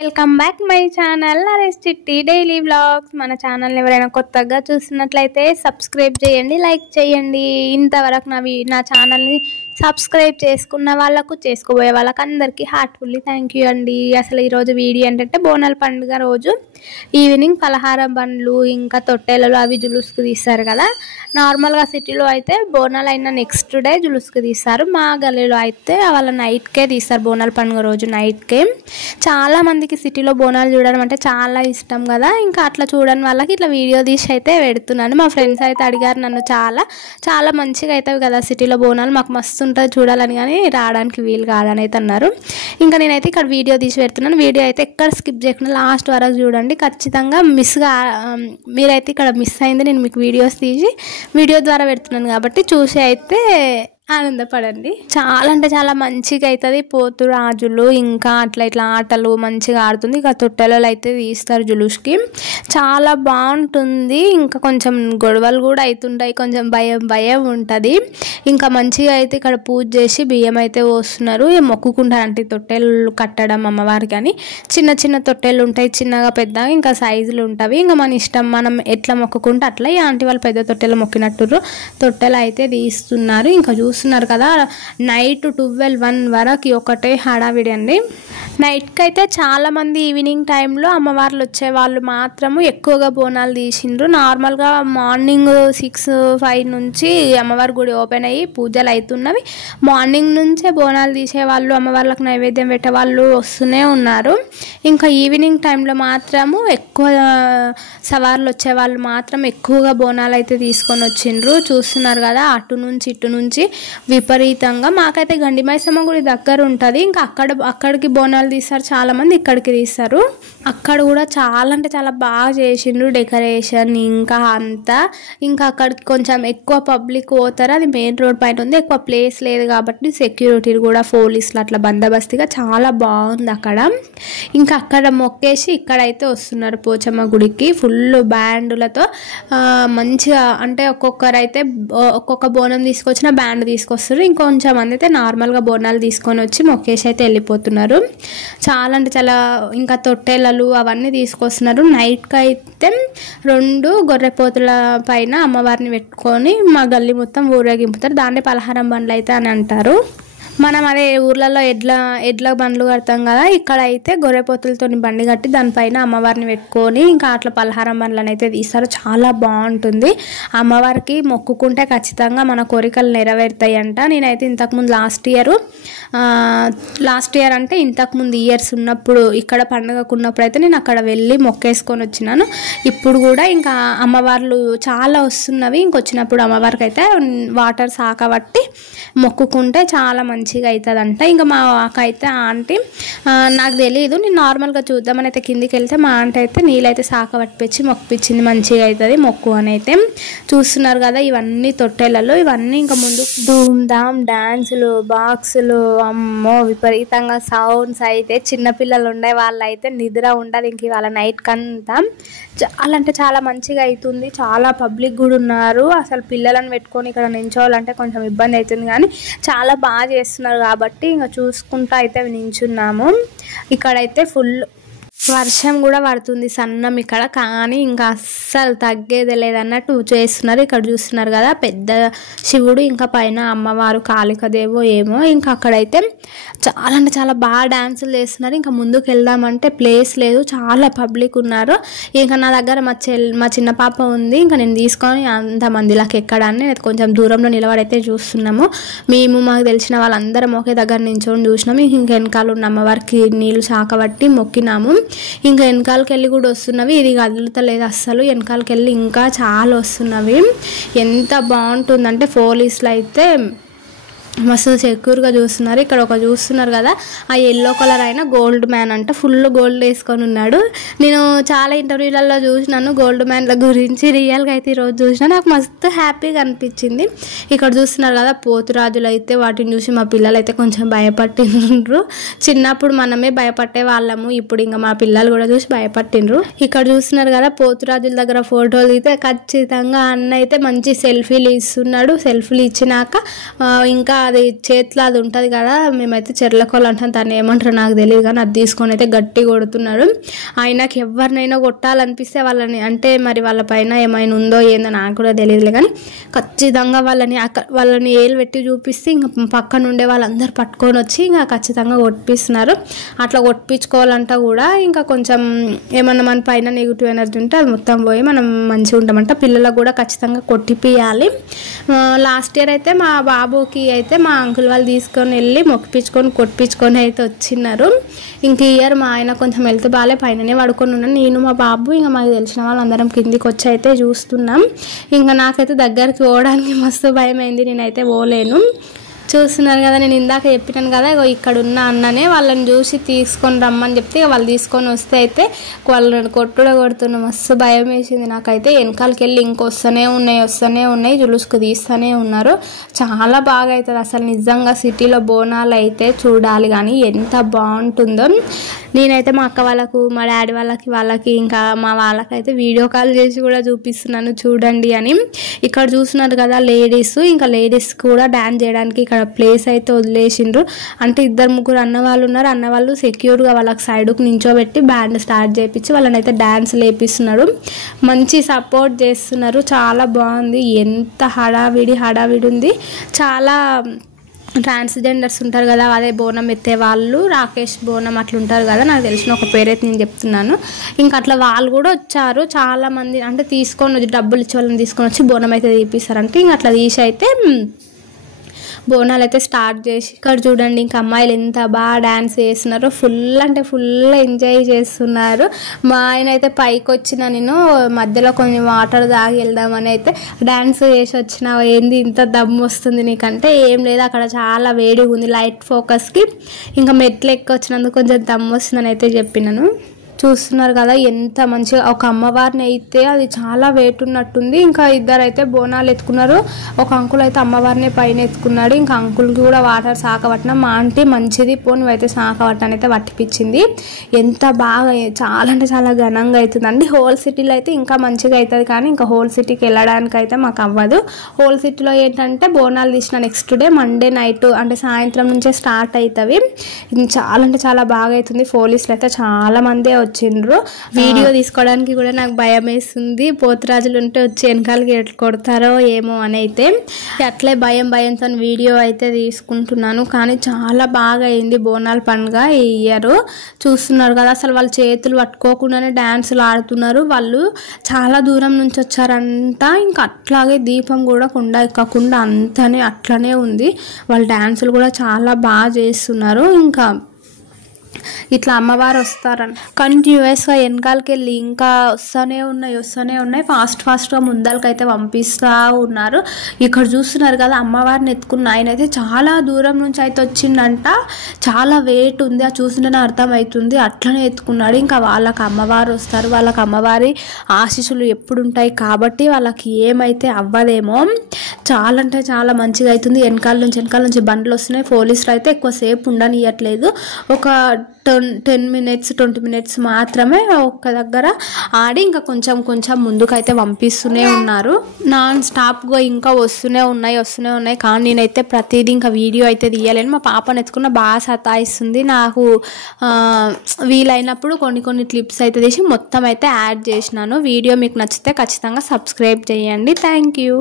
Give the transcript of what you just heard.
Welcome back my channel Naresh చిట్టి daily vlogs. మన channel ఎవరైనా కొత్తగా చూస్తున్నట్లయితే సబ్స్క్రైబ్ చేయండి, లైక్ చేయండి. ఇంతవరకు నా ఛానల్ని సబ్స్క్రైబ్ చేసుకున్న వాళ్ళకు, చేసుకోబోయే వాళ్ళకు అందరికీ హార్ట్ఫుల్లీ థ్యాంక్ యూ అండి. అసలు ఈరోజు వీడియో ఏంటంటే బోనాల పండుగ రోజు ఈవినింగ్ పలహారం బండ్లు ఇంకా తొట్టెలలో అవి జులుసుకు తీస్తారు కదా. నార్మల్గా సిటీలో అయితే బోనాలు అయిన నెక్స్ట్ డే జులుసుకు తీస్తారు. మా గల్లీలో అయితే వాళ్ళ నైట్కే తీస్తారు, బోనాల పండుగ రోజు నైట్కే. చాలామందికి సిటీలో బోనాలు చూడడం అంటే చాలా ఇష్టం కదా. ఇంకా అట్లా చూడని వాళ్ళకి ఇట్లా వీడియో తీసి అయితే పెడుతున్నాను. మా ఫ్రెండ్స్ అయితే అడిగారు నన్ను, చాలా మంచిగా అవుతాయి కదా సిటీలో బోనాలు, మాకు మస్తు ఉంటుంది చూడాలని, కానీ రావడానికి వీలు కాదని అయితే అన్నారు. ఇంకా నేనైతే ఇక్కడ వీడియో తీసి పెడుతున్నాను. వీడియో అయితే ఎక్కడ స్కిప్ చేయకుండా లాస్ట్ వరకు చూడండి. ఖచ్చితంగా మీరైతే ఇక్కడ మిస్ అయింది, నేను మీకు వీడియోస్ తీసి వీడియో ద్వారా పెడుతున్నాను కాబట్టి చూసి అయితే ఆనందపడండి. చాలా అంటే చాలా మంచిగా అవుతుంది. పోతు రాజులు ఇంకా ఇట్లా ఆటలు మంచిగా ఆడుతుంది. ఇక తొట్టెలలో అయితే తీస్తారు జులుస్కి, చాలా బాగుంటుంది. ఇంకా కొంచెం గొడవలు కూడా అవుతుంటాయి, కొంచెం భయం ఉంటుంది. ఇంకా మంచిగా అయితే ఇక్కడ పూజ చేసి బియ్యం అయితే పోస్తున్నారు, మొక్కుకుంటారు. అంటే తొట్టెలు కట్టడం అమ్మవారికి అని చిన్న తొట్టెలు ఉంటాయి, చిన్నగా పెద్దగా ఇంకా సైజులు ఉంటాయి. ఇంకా మన ఇష్టం, మనం ఎట్లా మొక్కుకుంటే అట్లా. ఈ ఆంటీ వాళ్ళు పెద్ద తొట్టెలు మొక్కినట్టు తొట్టెలు అయితే తీస్తున్నారు. ఇంకా చూస్తున్నారు కదా, నైట్ 12-1 వరకు ఒకటే హడావిడి అండి. నైట్కి అయితే చాలామంది ఈవినింగ్ టైంలో అమ్మవార్లు వచ్చే వాళ్ళు మాత్రము ఎక్కువగా బోనాలు తీసిండ్రు. నార్మల్గా మార్నింగ్ 6-5 నుంచి అమ్మవారి గుడి ఓపెన్ అయ్యి పూజలు అవుతున్నవి. మార్నింగ్ నుంచే బోనాలు తీసేవాళ్ళు, అమ్మవార్లకు నైవేద్యం పెట్టే వాళ్ళు వస్తూనే ఉన్నారు. ఇంకా ఈవినింగ్ టైంలో మాత్రము ఎక్కువ సవార్లు వచ్చే వాళ్ళు మాత్రం ఎక్కువగా బోనాలు అయితే తీసుకొని వచ్చిండ్రు. చూస్తున్నారు కదా, అటు నుంచి ఇటు నుంచి విపరీతంగా. మాకైతే గండి మైసమ్మ గుడి దగ్గర ఉంటుంది, ఇంకా అక్కడికి బోనాలు తీస్తారు చాలామంది, ఇక్కడికి తీస్తారు. అక్కడ కూడా చాలా అంటే చాలా బాగా చేసిండ్రు డెకరేషన్ ఇంకా అంతా. ఇంకా అక్కడికి కొంచెం ఎక్కువ పబ్లిక్ పోతారు, అది మెయిన్ రోడ్ పైన ఉంది, ఎక్కువ ప్లేస్ లేదు కాబట్టి సెక్యూరిటీ కూడా పోలీసులు అట్లా బందోబస్తుగా చాలా బాగుంది అక్కడ. ఇంకా అక్కడ మొక్కేసి ఇక్కడైతే వస్తున్నారు పోచమ్మ గుడికి ఫుల్ బ్యాండులతో. మంచిగా అంటే ఒక్కొక్క బోనం తీసుకొచ్చిన బ్యాండ్ తీసుకొస్తారు. ఇంకొంచెం మంది అయితే నార్మల్గా బోనాలు తీసుకొని వచ్చి మొక్కేసి అయితే వెళ్ళిపోతున్నారు. చాలా అంటే చాలా. ఇంకా తొట్టెలలు అవన్నీ తీసుకొస్తున్నారు. నైట్కి అయితే 2 గొర్రెపోతుల పైన అమ్మవారిని పెట్టుకొని మా గల్లీ మొత్తం ఊరేగింపుతారు. దాన్ని పలహారం బండ్లు అయితే అని అంటారు. మనం అదే ఊర్లలో ఎడ్ల బండ్లు కడతాం కదా, ఇక్కడ అయితే గొర్రెపోతులతో బండి కట్టి దానిపైన అమ్మవారిని పెట్టుకొని ఇంకా అట్లా పలహారం బండ్లను అయితే తీస్తారు. చాలా బాగుంటుంది. అమ్మవారికి మొక్కుకుంటే ఖచ్చితంగా మన కోరికలు నెరవేరుతాయి అంట. నేనైతే ఇంతకుముందు లాస్ట్ ఇయర్ అంటే ఇంతకుముందు ఇయర్స్ ఉన్నప్పుడు ఇక్కడ పండుగకు ఉన్నప్పుడు అయితే నేను అక్కడ వెళ్ళి మొక్కేసుకొని వచ్చినాను. ఇప్పుడు కూడా ఇంకా అమ్మవార్లు చాలా వస్తున్నవి. ఇంకొచ్చినప్పుడు అమ్మవారికి అయితే వాటర్ సాకబట్టి మొక్కుకుంటే చాలా మంచిగా అవుతుందంట. ఇంకా మా అయితే ఆంటీ, నాకు తెలియదు, నేను నార్మల్గా చూద్దామని అయితే కిందికి వెళ్తే మా ఆంటీ అయితే నీళ్ళైతే సాక పట్టిపించి మొక్కిపించింది, మంచిగా అవుతుంది మొక్కు అని అయితే. చూస్తున్నారు కదా ఇవన్నీ తొట్టెలలో, ఇవన్నీ ఇంకా ముందు ధూమ్ ధామ్ డాన్సులు, బాక్సులు, అమ్మో విపరీతంగా సౌండ్స్ అయితే. చిన్నపిల్లలు ఉండే వాళ్ళు అయితే నిద్ర ఉండదు ఇంక ఇవాళ నైట్ కంతా. చాలా అంటే చాలా మంచిగా అవుతుంది. చాలా పబ్లిక్ కూడా ఉన్నారు. అసలు పిల్లలను పెట్టుకొని ఇక్కడ నించోవాలంటే కొంచెం ఇబ్బంది అవుతుంది, కానీ చాలా బాగా చేస్తున్నారు కాబట్టి ఇంకా చూసుకుంటూ అయితే నించున్నాము. ఇక్కడైతే ఫుల్ వర్షం కూడా పడుతుంది సన్నం ఇక్కడ, కానీ ఇంకా అస్సలు తగ్గేది లేదన్నట్టు చేస్తున్నారు. ఇక్కడ చూస్తున్నారు కదా పెద్ద శివుడు, ఇంకా పైన అమ్మవారు కాళికదేవో ఏమో. ఇంకా అక్కడైతే చాలా అంటే చాలా బాగా డ్యాన్సులు చేస్తున్నారు. ఇంకా ముందుకు వెళ్దామంటే ప్లేస్ లేదు, చాలా పబ్లిక్ ఉన్నారు. ఇంకా నా దగ్గర మా చిన్న పాప ఉంది, ఇంకా నేను తీసుకొని అంతమందిలాకి ఎక్కడాన్ని కొంచెం దూరంలో నిలబడైతే చూస్తున్నాము. మాకు తెలిసిన వాళ్ళందరం ఒకే దగ్గర నించొని చూసినాము. ఇంకా వెనకాల ఉన్న అమ్మవారికి నీళ్ళు సాకబట్టి మొక్కినాము. ఇంకా వెనకాలకి వెళ్ళి కూడా వస్తున్నవి, ఇది కదులుతలేదు అస్సలు. వెనకాలకి వెళ్ళి ఇంకా చాలా వస్తున్నవి. ఎంత బాగుంటుందంటే పోలీసులు అయితే మస్తు సెక్యూర్గా చూస్తున్నారు. ఇక్కడ చూస్తున్నారు కదా, ఆ ఎల్లో కలర్ అయిన గోల్డ్ మ్యాన్ అంట, ఫుల్ గోల్డ్ వేసుకొని ఉన్నాడు. నేను చాలా ఇంటర్వ్యూలలో చూసినాను గోల్డ్ మ్యాన్ల గురించి, రియల్గా అయితే ఈరోజు చూసినా నాకు మస్తు హ్యాపీగా అనిపించింది. ఇక్కడ చూస్తున్నారు కదా పోతురాజులు అయితే, వాటిని చూసి మా పిల్లలు అయితే కొంచెం భయపట్టిండ్రు. చిన్నప్పుడు మనమే భయపట్టే వాళ్ళము, ఇప్పుడు ఇంకా మా పిల్లలు కూడా చూసి భయపట్టిండ్రు. ఇక్కడ చూస్తున్నారు కదా పోతురాజుల దగ్గర ఫోటోలు అయితే ఖచ్చితంగా అన్న అయితే మంచి సెల్ఫీలు ఇస్తున్నాడు. సెల్ఫీలు ఇచ్చినాక ఇంకా అది చేతిలో అది ఉంటుంది కదా, మేమైతే చెర్లకోలు అంటాం, దాన్ని ఏమంటారో నాకు తెలియదు కానీ అది తీసుకొని అయితే గట్టి కొడుతున్నాడు. ఆయనకి ఎవరినైనా కొట్టాలనిపిస్తే వాళ్ళని, అంటే మరి వాళ్ళ పైన ఏమైనా ఉందో ఏందో నాకు కూడా తెలియదులే కానీ ఖచ్చితంగా వాళ్ళని ఏలు పెట్టి చూపిస్తే ఇంకా పక్కన ఉండే వాళ్ళందరూ పట్టుకొని వచ్చి ఇంకా ఖచ్చితంగా కొట్టిస్తున్నారు. అట్లా కొట్టించుకోవాలంటే కూడా ఇంకా కొంచెం ఏమన్నా మన పైన నెగిటివ్ ఎనర్జీ ఉంటే అది మొత్తం పోయి మనం మంచిగా ఉంటామంట. పిల్లలకు కూడా ఖచ్చితంగా కొట్టిపియాలి. లాస్ట్ ఇయర్ అయితే మా బాబుకి అయితే మా అంకుల్ వాళ్ళు తీసుకొని వెళ్ళి కొట్టించుకొని అయితే వచ్చిన్నారు. ఇంక ఈ ఇయర్ మా ఆయన కొంచెం హెల్త్ బాగాలే పైననే పడుకొని ఉన్నాను. నేను మా బాబు ఇంకా మాకు తెలిసిన వాళ్ళందరం కిందికి వచ్చి అయితే చూస్తున్నాం. ఇంకా నాకైతే దగ్గరికి పోవడానికి మస్తు భయం అయింది, నేనైతే పోలేను. చూస్తున్నారు కదా, నేను ఇందాక చెప్పినాను కదా, ఇక్కడ ఉన్న అన్ననే వాళ్ళని చూసి తీసుకొని రమ్మని చెప్తే వాళ్ళు తీసుకొని వస్తే అయితే వాళ్ళని కొడుతున్నా. మస్తు భయం వేసింది నాకైతే. వెనకాలకి వెళ్ళి ఇంకొస్తూనే ఉన్నాయి జులుసుకు తీస్తూనే ఉన్నారు. చాలా బాగా అవుతుంది అసలు నిజంగా. సిటీలో బోనాలు అయితే చూడాలి కానీ ఎంత బాగుంటుందో. నేనైతే మా అక్క వాళ్ళకు, మా డాడీ వాళ్ళకి ఇంకా మా వాళ్ళకైతే వీడియో కాల్ చేసి కూడా చూపిస్తున్నాను చూడండి అని. ఇక్కడ చూస్తున్నారు కదా లేడీస్, ఇంకా లేడీస్ కూడా డాన్స్ చేయడానికి ఇక్కడ ప్లేస్ అయితే వదిలేసిండ్రు. అంటే 2-3 అన్నవాళ్ళు ఉన్నారు. అన్నవాళ్ళు సెక్యూర్గా వాళ్ళకి సైడ్కు నించోబెట్టి బ్యాండ్ స్టార్ట్ చేయించి వాళ్ళని అయితే డ్యాన్స్ లేపిస్తున్నారు. మంచి సపోర్ట్ చేస్తున్నారు. చాలా బాగుంది. ఎంత హడావిడి ఉంది. చాలా ట్రాన్స్జెండర్స్ ఉంటారు కదా, అదే బోనం ఎత్తే వాళ్ళు, రాకేష్ బోనం అట్లా ఉంటారు కదా, నాకు తెలిసిన ఒక పేరైతే నేను చెప్తున్నాను. ఇంకా అట్లా వాళ్ళు కూడా వచ్చారు చాలామంది. అంటే తీసుకొని వచ్చి డబ్బులు ఇచ్చి వాళ్ళని తీసుకొని వచ్చి బోనం అయితే తీపిస్తారంటే ఇంకా అట్లా తీసి అయితే బోనాలు అయితే స్టార్ట్ చేసి ఇక్కడ చూడండి ఇంకా అమ్మాయిలు ఎంత బాగా డ్యాన్స్ చేస్తున్నారో. ఫుల్ ఎంజాయ్ చేస్తున్నారు. మా ఆయన అయితే పైకి వచ్చిన నేను మధ్యలో కొంచెం వాటర్ తాగి వెళ్దామని అయితే డ్యాన్స్ చేసి వచ్చిన. ఏంది ఇంత దమ్ము వస్తుంది నీకంటే, ఏం లేదు అక్కడ చాలా వేడిగా ఉంది లైట్ ఫోకస్కి. ఇంకా మెట్లు ఎక్కి వచ్చినందుకు కొంచెం దమ్ము వస్తుందని అయితే చెప్పినాను. చూస్తున్నారు కదా ఎంత మంచిగా. ఒక అమ్మవారిని అయితే అది చాలా వెయిట్ ఉన్నట్టుంది. ఇంకా 2 అయితే బోనాలు ఎత్తుకున్నారు. ఒక అంకుల్ అయితే అమ్మవారిని పైన ఎత్తుకున్నాడు. ఇంకా అంకుల్కి కూడా వాటర్ సాకబట్టిన. మా ఆంటీ మంచిది పోను అయితే సాకబట్టని అయితే పట్టిపించింది. ఎంత బాగా, చాలా అంటే చాలా ఘనంగా అవుతుందండి. హోల్ సిటీలో అయితే ఇంకా మంచిగా అవుతుంది కానీ ఇంకా హోల్ సిటీకి వెళ్ళడానికి అయితే మాకు అవ్వదు. హోల్ సిటీలో ఏంటంటే బోనాలు తీసిన నెక్స్ట్ డే మండే నైట్ అంటే సాయంత్రం నుంచే స్టార్ట్ అవుతాయి. చాలా అంటే చాలా బాగా అవుతుంది. పోలీసులు అయితే చాలా మంది వచ్చిండ్రు. వీడియో తీసుకోవడానికి కూడా నాకు భయం వేస్తుంది. పోతురాజులు ఉంటే వచ్చి వెనకాలకి ఎట్లా కొడతారో ఏమో అని అయితే అట్లే భయంతో వీడియో అయితే తీసుకుంటున్నాను. కానీ చాలా బాగా అయింది బోనాల పండుగ ఈ ఇయర్. చూస్తున్నారు కదా అసలు వాళ్ళు చేతులు పట్టుకోకుండానే డాన్సులు ఆడుతున్నారు. వాళ్ళు చాలా దూరం నుంచి వచ్చారంట. ఇంకా అట్లాగే దీపం కూడా కొండ ఎక్కకుండా అట్లనే ఉంది. వాళ్ళ డాన్సులు కూడా చాలా బాగా చేస్తున్నారు. ఇంకా ఇట్లా అమ్మవారు వస్తారని కంటిన్యూస్గా వెనకాలకి వెళ్ళి ఇంకా వస్తూనే ఉన్నాయి. ఫాస్ట్గా ముందలకైతే పంపిస్తూ ఉన్నారు. ఇక్కడ చూస్తున్నారు కదా అమ్మవారిని ఎత్తుకున్న ఆయన అయితే చాలా దూరం నుంచి అయితే వచ్చిందంట. చాలా వెయిట్ ఉంది, అది చూస్తుంటేనే అర్థమవుతుంది. అట్లనే ఎత్తుకున్నాడు. ఇంకా వాళ్ళకి అమ్మవారు వస్తారు. వాళ్ళకి అమ్మవారి ఆశీస్సులు ఎప్పుడు ఉంటాయి కాబట్టి వాళ్ళకి ఏమైతే అవ్వదేమో. చాలా అంటే చాలా మంచిగా అవుతుంది. వెనకాల నుంచి బండ్లు వస్తున్నాయి. పోలీసులు అయితే ఎక్కువసేపు ఉండనియట్లేదు. ఒక 10 minutes 20 minutes మాత్రమే ఒక్క దగ్గర ఆడి ఇంకా కొంచెం ముందుకైతే పంపిస్తూనే ఉన్నారు. నాన్ స్టాప్గా ఇంకా వస్తూనే ఉన్నాయి. కానీ నేనైతే ప్రతిదీ ఇంకా వీడియో అయితే తీయలేను. మా పాపను ఎత్తుకున్న బాగా సతాయిస్తుంది. నాకు వీలైనప్పుడు కొన్ని క్లిప్స్ అయితే తీసి మొత్తం అయితే యాడ్ చేసినాను. వీడియో మీకు నచ్చితే ఖచ్చితంగా సబ్స్క్రైబ్ చేయండి. Thank you.